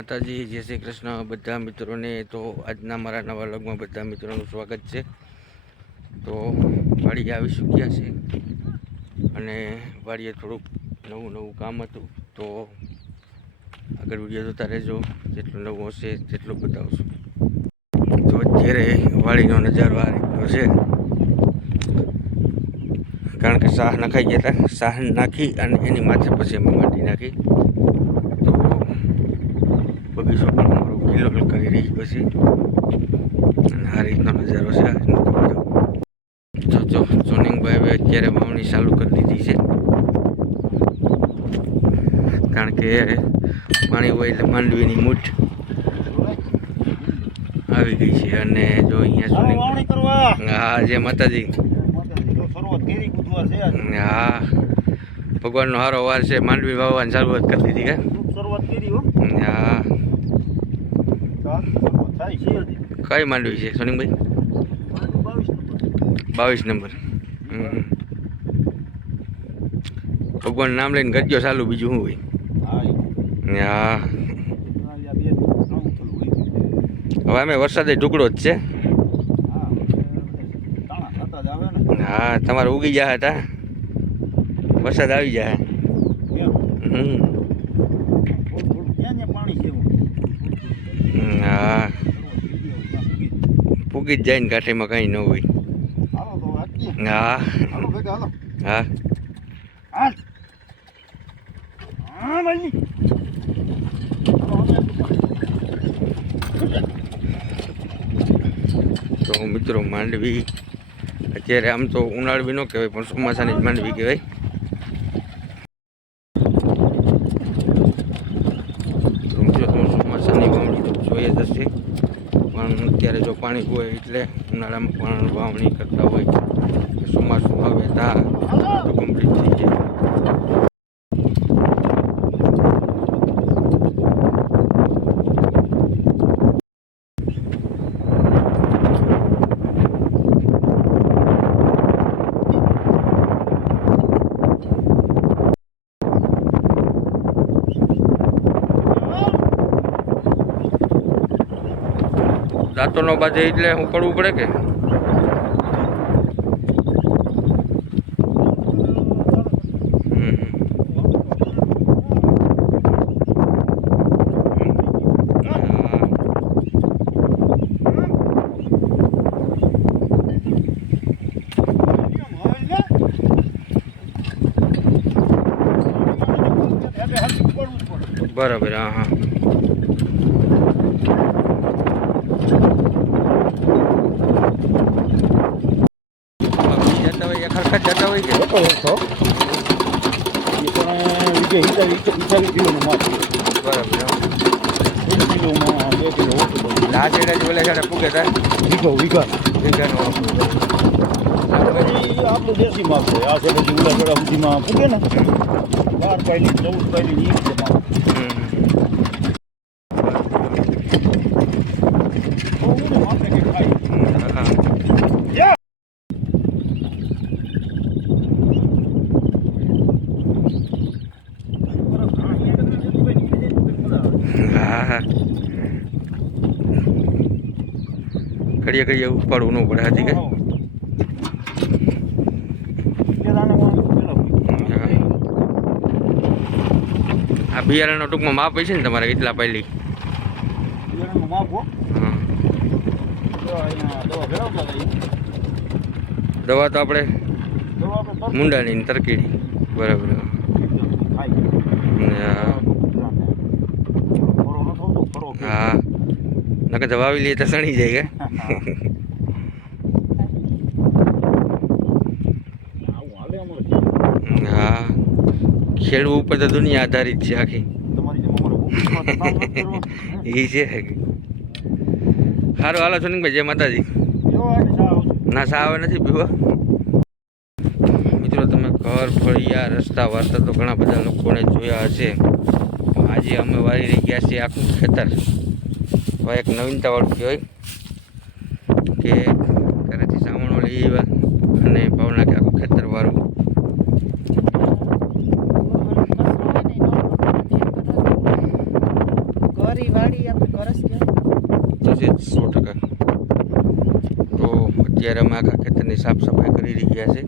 માતાજી, જય શ્રી કૃષ્ણ બધા મિત્રોને. તો આજના મારા નવા વ્લોગમાં બધા મિત્રોનું સ્વાગત છે. તો વાડીએ આવી ચૂક્યા છે અને વાડીએ થોડુંક નવું કામ હતું. તો આગળ વિડીયો જોતા રહેજો, જેટલું નવું હશે તેટલું બતાવશું. તો અત્યારે વાડીનો નજારો આ રીતનો છે, કારણ કે શાહ નખાઈ ગયા હતા. શાહ નાખી અને એની માથે પછી અમે માટી નાખી. બગીચો પણ મારો કિલ્લો કરી રહી પછી, અને આ રીતનો નજારો છે. જો સોનિંગભાઈ અત્યારે વાવણી ચાલુ કરી દીધી છે, કારણ કે પાણી હોય એટલે માંડવીની મૂઠ આવી ગઈ છે. અને જો અહીંયા સોનિંગ, હા જય માતાજી. હા, ભગવાનનો સારો વાર છે, માંડવી વાવવાની શરૂઆત કરી દીધી કે હા. કઈ માંડવી છે સોનિંગભાઈ? 22 નંબર. ભગવાન નામ લઈને કરજો ચાલુ, બીજું શું હોય? હા, હવે અમે વરસાદે ઢુકડો જ છે. હા, તમારે ઉગી ગયા હતા, વરસાદ આવી જાય. હા, પૂગી જ જાય ને, કાંઠીમાં કઈ ન હોય. હા હા, તો મિત્રો માંડવી અત્યારે આમ તો ઉનાળવી ન કહેવાય, પણ ચોમાસાની જ માંડવી કહેવાય. ચોમાસાની વાવણી તો જોઈએ જ હશે, પણ અત્યારે જો પાણી હોય એટલે ઉનાળામાં પણ વાવણી કરતા હોય. ચોમાસું આવે ત્યાં તો કમ્પ્લીટ થઈ જાય. દાંતો નો બાજે એટલે હું પડવું પડે કે? બરાબર. હા હા, જતા હોય ખરખર જતા હોય કે બરાબર. આ છેડે જ બોલે છે પૂગે થાય વીઘાનો આપણું દેશી માપ છે. આ છે પછી ઉલાગડા સુધીમાં પૂગે ને 12 પાયલી 14 પાયલી ઈ છે માપ. ઘડીએ ઉપાડવું ન પડે. હાજી કે આ બિયારણનો ટૂંકમાં માપ હોય છે ને તમારે કેટલા પહેલી? દવા તો આપણે મુંડાની તરકીડી. બરાબર. હા, નકર તો વાવી લઈએ તો સણી જાય કે. હા, ખેડૂત ઉપર તો દુનિયા આધારિત છે આખી. એ છે સારું. હાલો સોનિંગભાઈ, જય માતાજી. ના સા આવે નથી પીવા. મિત્રો તમે ઘર ફળિયા રસ્તા વારતા તો ઘણા બધા લોકોને જોયા હશે. આજે અમે વાળી રહી ગયા છીએ આખું ખેતર. એક નવીનતાવાળું કહેવાય કે ઘરેથી સામાનો લઈ આવ્યા અને ભાવના કે આખું ખેતર વાળું. ફરી વાડી આપણે ઘરસ કહેવાય. તો છે 100%. તો અત્યારે અમે આખા ખેતરની સાફ સફાઈ કરી રહ્યા છે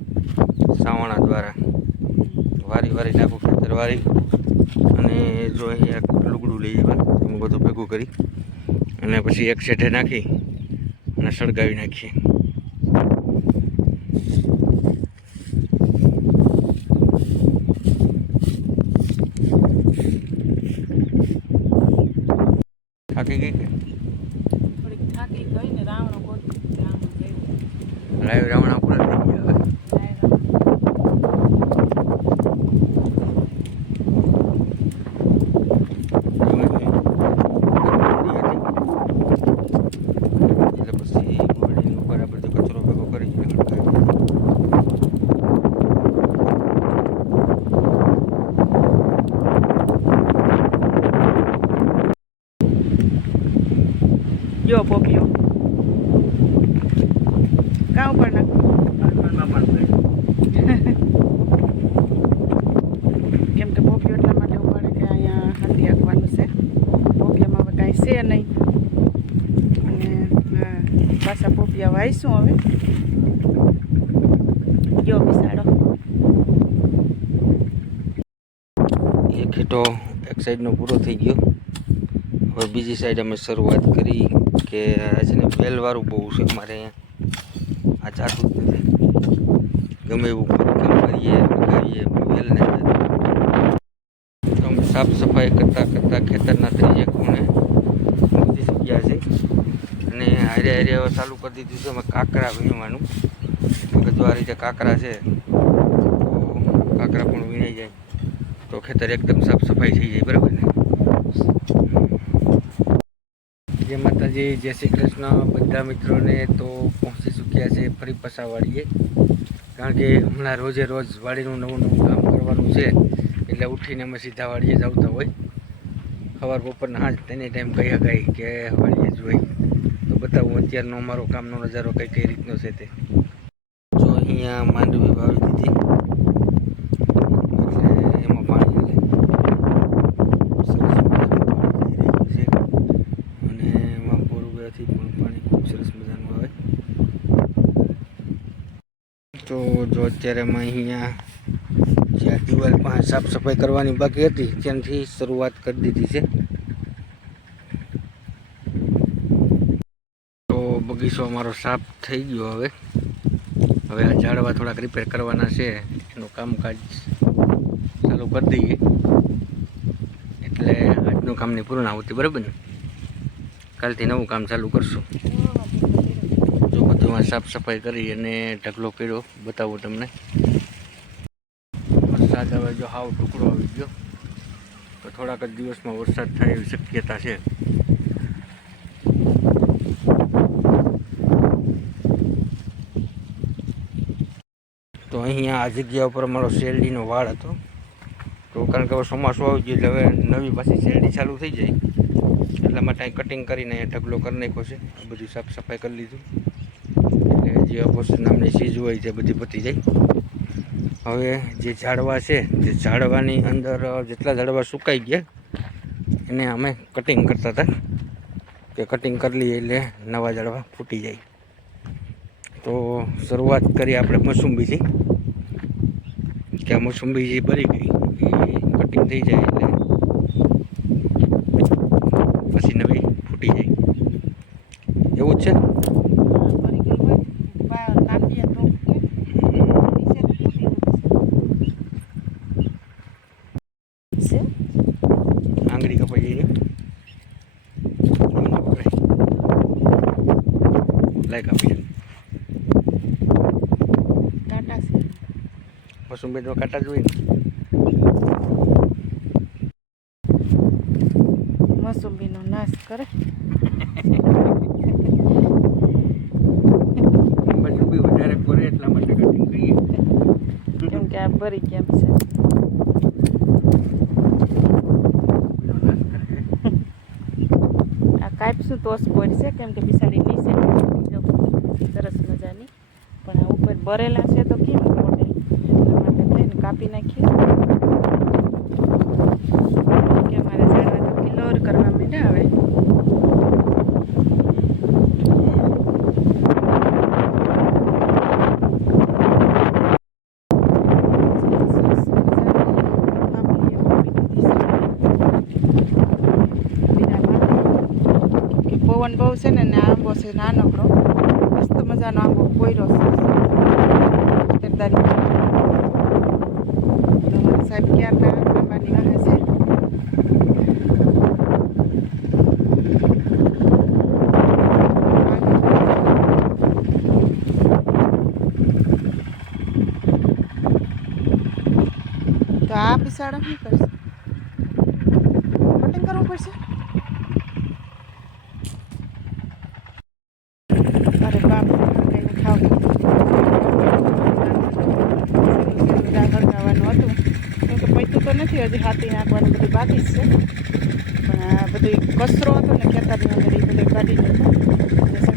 સાવણા દ્વારા. વારી નાખું ખેતર વારી, અને જો અહીંયા લુગડું લઈ આવ્યા અમે બધું ભેગું કરી અને પછી એક શેઠે નાખી અને સળગાવી નાખીએ. થાકી ગઈ કે થોડીક થાકી ગઈ ને રાવણો ગોતી રાવણો ગયું. લાઈવ રાવણા પૂરા થઈ ગયા હવે. એટલે પછી ગોળીની ઉપર આ બધો કચરો ભેગો કરી જો પોપિયો કાં ઉપર નાખ. કેમ કે પોપિયો એટલા માટે ઉપાડે કે અહીંયા હાથી આંકવાનું છે. પોપિયામાં હવે કાંઈ છે નહીં, અને હા પાછા પોપિયા વાવીશું હવે. જો બિસાડો એ ખેટો એક સાઈડનો પૂરો થઈ ગયો. હવે બીજી સાઈડ અમે શરૂઆત કરી કે છે ને વેલવાળું બહુ છે અમારે અહીંયા. આ જાતું જ નથી, ગમે એવું કામ કરીએ કરીએ વેલ ને તો અમે સાફ સફાઈ કરતાં ખેતરના ત્રીજે ખૂણે પહોંચી ગયા છે. અને હારે હવે ચાલુ કરી દીધું છે અમે કાંકરા વીણવાનું. બધું આ રીતે કાંકરા છે તો કાંકરા પણ વીણાઈ જાય તો ખેતર એકદમ સાફ સફાઈ થઈ જાય, બરાબર ને. જય માતાજી, જય શ્રી કૃષ્ણ બધા મિત્રોને. તો પહોંચી ચૂક્યા છે ફરી પાછા વાડીએ, કારણ કે હમણાં રોજે રોજ વાડીનું નવું કામ કરવાનું છે એટલે ઉઠીને અમે સીધા વાડીએ જ આવતા હોય. સવાર બપોરના હાજ તેને ટાઈમ કહી શકાય કે વાડીએ જ હોય. તો બતાવું અત્યારનો અમારો કામનો નજારો કઈ રીતનો છે તે. જો અહીંયા માંડવી વાવી દીધી એટલે એમાં પાણી સરસ છે, અને એમાં બોરવેથી પણ પાણી ખૂબ સરસ મજાનું આવે. તો જો અત્યારે અમે અહીંયા જ્યાં દિવાલ પાસે સાફ સફાઈ કરવાની બાકી હતી ત્યાંથી શરૂઆત કરી દીધી છે. તો બગીચો અમારો સાફ થઈ ગયો. હવે આ ઝાડવા થોડાક રિપેર કરવાના છે, એનું કામકાજ ચાલુ કરી દઈએ એટલે આજનું કામની પૂર્ણાહુતિ, બરાબર ને. કાલથી નવું કામ ચાલુ કરશું. જો બધું સાફ સફાઈ કરી અને ઢગલો કર્યો બતાવું તમને. વરસાદ હવે જો હાવ ટુકડો આવી ગયો, તો થોડાક જ દિવસમાં વરસાદ થાય એવી શક્યતા છે. તો અહીંયા આ જગ્યા ઉપર અમારો શેરડીનો વાડ હતો. તો કારણ કે હવે ચોમાસું આવી ગયું એટલે હવે નવી પાછી શેરડી ચાલુ થઈ જાય એટલા માટે અહીં કટિંગ કરીને ઢગલો કરી નાખ્યો છે. આ બધું સાફ સફાઈ કરી લીધું એટલે જે અપોષણ નામની ચીજ હોય તે બધી પતી જાય. હવે જે ઝાડવા છે તે ઝાડવાની અંદર જેટલા ઝાડવા સુકાઈ ગયા એને અમે કટિંગ કરતા હતા કે કટિંગ કરી લઈએ એટલે નવા ઝાડવા ફૂટી જાય. તો શરૂઆત કરી આપણે મોસંબીથી કે આ મોસંબી જે ભરી ગઈ એ કટિંગ થઈ જાય એટલે પછી નવી ફૂટી જાય એવું જ છે. આંગળી કપાઈ જાય લાઈક આપી મોસંબી તો કાંટા જ હોય ને. મોસંબીનો નાશ કરે. મોસંબી વધારે પડે એટલા માટે કટિંગ કરીએ કેમ કે આ ભરી કેમ છે. આ કાપશું તો જ પડશે કેમ કે બિસાડી નીચે સરસ મજાની, પણ આ ઉપર ભરેલા છે તો કેમ મોટે એટલા માટે થઈને કાપી નાખીએ કે મારા ઝાડવા તો કિલોર કરવા માંડ્યા હવે. પવન બહુ છે ને આંબો છે નાનકડો મસ્ત મજાનો આંબો કોયરો છે તમારા સાહેબ ક્યારના આંબાની વાહે છે. તો આ પિસાડા શું કરશે? કટિંગ કરવું પડશે. અરે બાપ કઈને ખાવું હળગાવવાનું હતું તો પૈતું તો નથી હજી હાથી નાખવાનું બધું બાકી જ છે પણ આ બધું કચરો હતો ને ખેતરની અંદર એ બધું કાઢી દીધું.